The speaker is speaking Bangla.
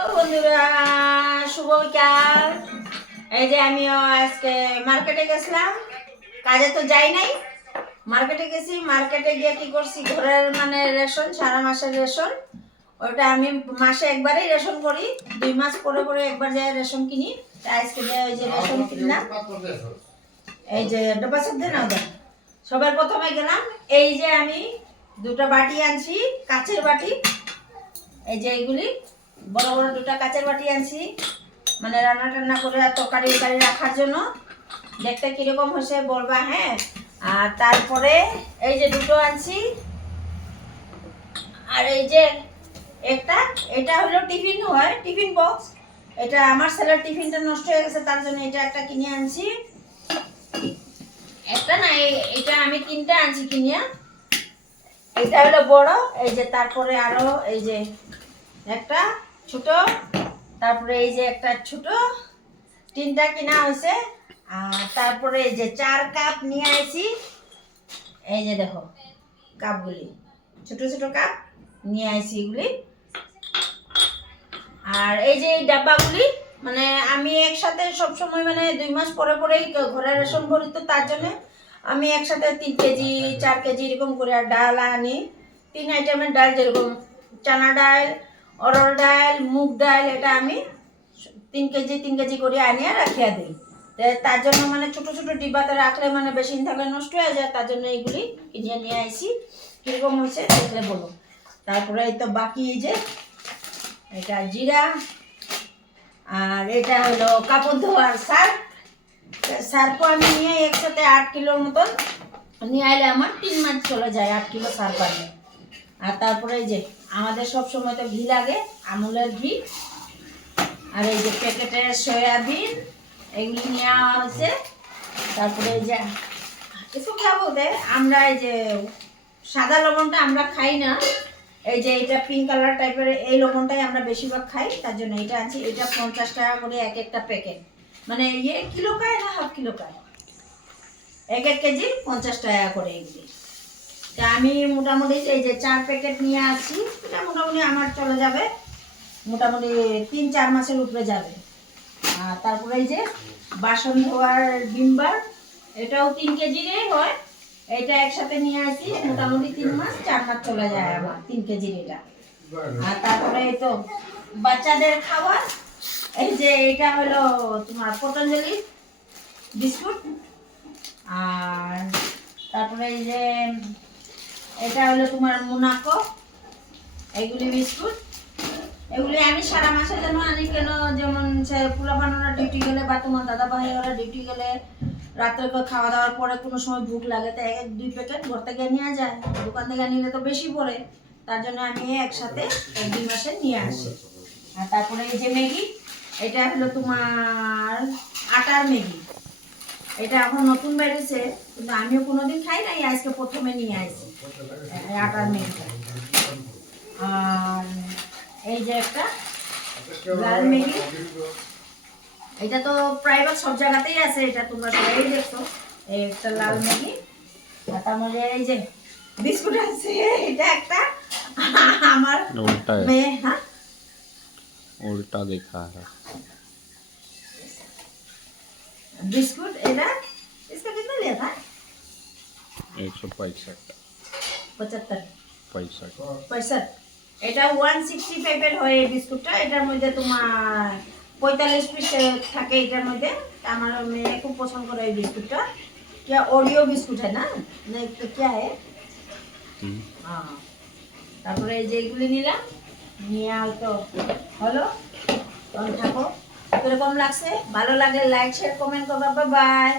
ও বন্ধুরা, শুভ বিকাল। এই যে আমিও আজকে মার্কেটে গেছিলাম, কাজে তো যাই নাই, মার্কেটে গেছি। মার্কেটে গিয়ে কি করছি, ঘরের মানে রেশন, সারা মাসের রেশন, ওটা আমি মাসে একবারই রেশন করি, 2 মাস পরে পরে একবার যাই রেশন কিনি। আজকে ওই যে রেশন কিনলাম, এই যে ডব্বা সব দেন ওদের। সবার প্রথমে গেলাম, এই যে আমি 2টা বাটি আনছি, কাচের বাটি। এই যে এইগুলি বড় বড় 2টা কাচের বাটি আনছি, মানে রান্না টান্না করে তরকারি রাখার জন্য। দেখতে কিরকম হয়েছে বলবা, হ্যাঁ। আর তারপরে এই যে 2টো আনছি, আর এই যে একটা, এটা হলো টিফিন হয়, টিফিন বক্স। এটা আমার ছেলের টিফিনটা নষ্ট হয়ে গেছে, তার জন্য এটা একটা কিনে আনছি। একটা না, এটা আমি 3টা আনছি কিনিয়া। এটা হলো বড়, এই যে তারপরে আরো এই যে একটা ছোট, তারপরে এই যে একটা ছোট, 3টা কিনা হয়েছে। আর তারপরে এই যে 4 কাপ নিয়ে আসি, এই যে দেখো কাপগুলি, ছোট ছোট কাপ নিয়ে আসি এগুলি। আর এই যে এই ডাব্বাগুলি, মানে আমি একসাথে সব সময় মানে 2 মাস পরে পরেই ঘরে রেশন ভরি, তো তার জন্য আমি একসাথে 3 কেজি 4 কেজি এরকম করে আর ডাল আনি। 3 আইটেমের ডাল, যেরকম চানা ডাল, অরহর ডাল, মুগ ডাল, এটা আমি 3 কেজি 3 কেজি করে আনিয়ে রাখিয়া দিই। তার জন্য মানে ছোট ছোট ডিব্বাতে রাখলে মানে বেশি দিন থাকলে নষ্ট হয়ে যায়, তার জন্য এইগুলি কিনে নিয়ে আসি। কীরকম হয়েছে দেখলে বলো। তারপরে এই তো বাকি এই যে এটা জিরা, আর এটা হলো কাপড় ধোয়ার সার্ফ। সার্ফও আমি নিয়ে একসাথে 8 কিলোর মতন নিয়ে আইলে আমার 3 মাস চলে যায়, 8 কিলো সার্ফ আনলে। আর তারপরে এই যে আমাদের সব সময় তো ঘি লাগে, আমুলের ঘি। আর এই যে প্যাকেটের সয়াবিন, এগুলি নেওয়া হয়েছে। তারপরে এই যে কিছু খাবো, আমরা এই যে সাদা লবণটা আমরা খাই না, এই যে এটা পিঙ্ক কালার টাইপের এই লবণটাই আমরা বেশিরভাগ খাই, তার জন্য এটা আনছি। এটা 50 টাকা করে এক একটা প্যাকেট, মানে কিলো খায় না হাফ কিলো খায়, 1 কেজি 50 টাকা করে এগুলি। তা আমি মোটামুটি এই যে 4 প্যাকেট নিয়ে আসি, এটা মোটামুটি আমার চলে যাবে মোটামুটি 3-4 মাসের উপরে যাবে। আর তারপরে এই যে বাসন ধোয়ার ভিমবার, এটাও 3 কেজিরই হয়, এটা একসাথে নিয়ে আসি, মোটামুটি 3 মাস 4 মাস চলে যায় আমার 3 কেজির এটা। আর তারপরে এই তো বাচ্চাদের খাবার, এই যে এটা হলো তোমার পতঞ্জলি বিস্কুট। আর তারপরে এই যে এটা হলো তোমার মোনাকো, এগুলি বিস্কুট। এগুলি আমি সারা মাসের জন্য আনি, কেন যেমন পোলাপানরা ডিউটি গেলে বা তোমার দাদা ভাই ওরা ডিউটি গেলে রাত্রে খাওয়া দাওয়ার পরে কোনো সময় ভুক লাগে, তাই 1-2 প্যাকেট ঘর থেকে নেওয়া যায়, দোকান থেকে নিলে তো বেশি পড়ে, তার জন্য আমি একসাথে 1-2 মাসে নিয়ে আসি। আর তারপরে এই যে ম্যাগি, এটা হলো তোমার আটার ম্যাগি, এটা এখন নতুন বেরিয়েছে, কিন্তু আমিও কোনোদিন খাই নাই, আজকে প্রথমে নিয়ে আসি আটার ম্যাগিটা। আর এই যে একটা লাল ম্যাগি, এটা তো প্রায়ভাগ সব জায়গাতেই আছে, এটা তোমরা সবাই দেখছো, এই একটা লাল ম্যাগি। আর তার মধ্যে এই যে বিস্কুট আছে, এটা একটা আমার মেয়ে, হ্যাঁ उल्टा दिखा है बिस्कुट। एरा इसका कितना लिया था? 165 75 पैसा। এটা 165 এর হয় এই বিস্কুটটা। এটার মধ্যে তোমার 45 পিস থাকে এটার মধ্যে। আমার মেয়ে খুব পছন্দ করে এই বিস্কুটটা। क्या ओरियो बिस्कुट है ना? नहीं तो क्या है? हाँ। তারপরে এই যে এগুলি নিলাম, নিয়ে হয়তো হলো। তখন থাকো, কিরকম লাগছে? ভালো লাগলে লাইক শেয়ার কমেন্ট করবা। Bye bye.